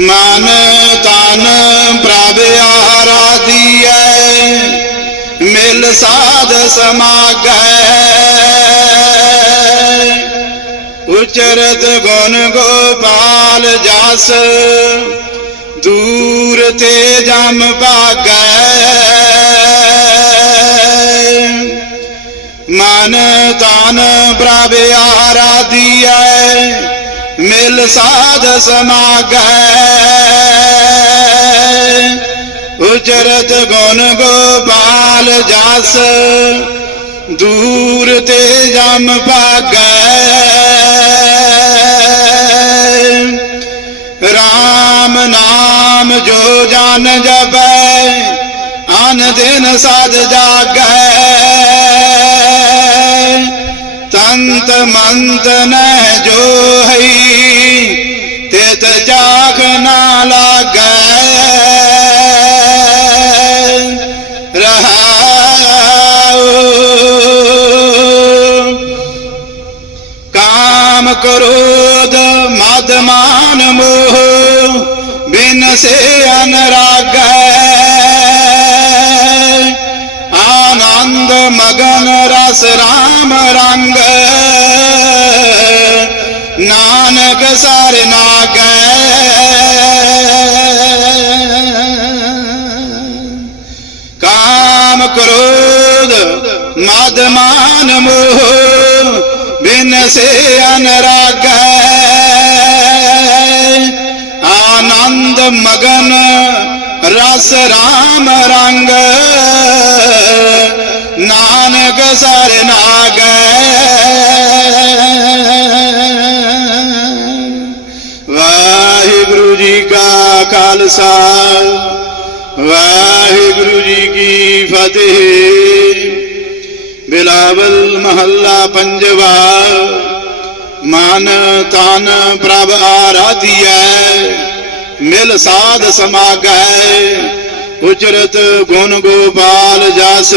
ਮਨ ਤਨ ਪ੍ਰਭ ਆਰਾਧੀਐ, ਮਿਲ ਸਾਧ ਸਮਾਗੈ ਉਚਰਤ ਗੁਣ ਗੋਪਾਲ ਜਸ, ਦੂਰ ਤੇ ਜਮ ਭਾਗੈ ਮਨ ਤਨ ਪ੍ਰਭ ਆਰਾਧੀਐ ਮਿਲ ਸਾਧ ਸਮਾਗੈ। ਉਚਰਤ ਗੁਣ ਗੋਪਾਲ ਜਸ, ਦੂਰ ਤੇ ਜਮ ਭਾਗੈ। ਰਾਮ ਨਾਮ ਜੋ ਜਨ ਜਪੈ, ਅਨ ਦਿਨ ਸਾਧ ਜਾਗੈ। ਤੰਤ ਮੰਤ ਨਹਿ ਜੋ ਹਈ ਤਿਤ ਚਾਖ ਨਾ ਲਾਗੈ। ਰਹਾਉ। ਕਾਮ ਕ੍ਰੋਧ ਮਦ ਮਾਨ ਮੋਹ, ਬਿਨ ਸੇ ਮਗਨ ਰਸ, ਰਾਮ ਰੰਗ। ਨਾਨਕ ਸਰ ਨਾਗੈ। ਕਾਮ ਕ੍ਰੋਧ, ਮਦ ਮਾਨ ਮੋਹ, ਬਿਨ ਸੇ ਅਨਰਾਗੈ। ਆਨੰਦ ਮਗਨ ਰਸ, ਰਾਮ ਰੰਗ। ਨਾਨਕ ਸਰ ਨਾਗੈ। ਵਾਹਿਗੁਰੂ ਜੀ ਕਾ ਖਾਲਸਾ, ਵਾਹਿਗੁਰੂ ਜੀ ਕੀ ਫਤਿਹ। ਬਿਲਾਵਲ ਮਹੱਲਾ ਪੰਜਵਾ, ਮਨ ਤਨ ਪ੍ਰਭ ਆਰਾਧੀਐ, ਮਿਲ ਸਾਧ ਸਮਾਗੈ। ਉਚਰਤ ਗੁਣ ਗੋਪਾਲ ਜਸ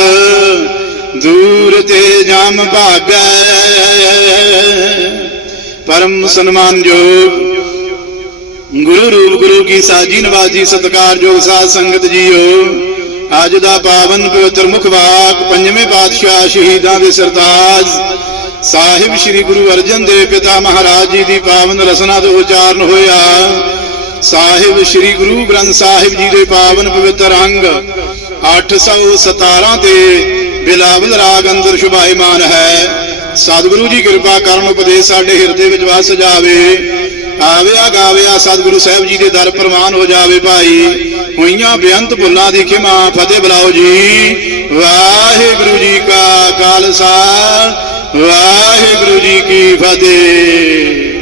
ਦੂਰ ਤੇ ਜਮ ਭਾਗੈ। ਪਰਮ ਸਨਮਾਨਯੋਗ ਗੁਰੂ ਰੂਪ, ਗੁਰੂ ਕੀ ਸਾਜੀ, ਨਵਾਜੀ ਸਤਕਾਰਯੋਗ ਸਾਧ ਸੰਗਤ ਜੀਓ। ਅੱਜ ਦਾ ਪਾਵਨ ਪਵਿੱਤਰ ਮੁਖ ਵਾਕ, ਪੰਜਵੇਂ ਪਾਤਸ਼ਾਹ ਸ਼ਹੀਦਾਂ ਦੇ ਸਰਤਾਜ। ਸਾਹਿਬ ਸ੍ਰੀ ਗੁਰੂ ਅਰਜਨ ਦੇਵ ਪਿਤਾ ਮਹਾਰਾਜ ਜੀ ਦੀ ਪਾਵਨ ਰਸਨਾ ਤੋਂ ਉਚਾਰਨ ਹੋਇਆ। ਸਾਹਿਬ ਸ੍ਰੀ ਗੁਰੂ ਗ੍ਰੰਥ ਸਾਹਿਬ ਜੀ ਦੇ ਪਾਵਨ ਪਵਿੱਤਰ ਅੰਗ 817 ਤੇ ਬਿਲਾਵਲ ਰਾਗ ਅੰਦਰ ਸ਼ੁਭਾਈਮਾਨ ਹੈ। ਸਤਿਗੁਰੂ ਜੀ ਕਿਰਪਾ ਕਰਨ ਉਪਦੇਸ਼ ਸਾਡੇ ਹਿਰਦੇ ਵਿੱਚ ਵਸ ਜਾਵੇ। ਆਵਿਆ ਗਾਵਿਆ ਸਤਿਗੁਰੂ ਸਾਹਿਬ ਜੀ ਦੇ ਦਰ ਪ੍ਰਵਾਨ ਹੋ ਜਾਵੇ ਭਾਈ। ਹੋਈਆਂ ਬੇਅੰਤ ਭੁੱਲਾਂ ਦੀ ਖਿਮਾ ਫਤਿਹ ਬੁਲਾਓ ਜੀ। ਵਾਹਿਗੁਰੂ ਜੀ ਕਾ ਖਾਲਸਾ, ਵਾਹਿਗੁਰੂ ਜੀ ਕੀ ਫਤਿਹ।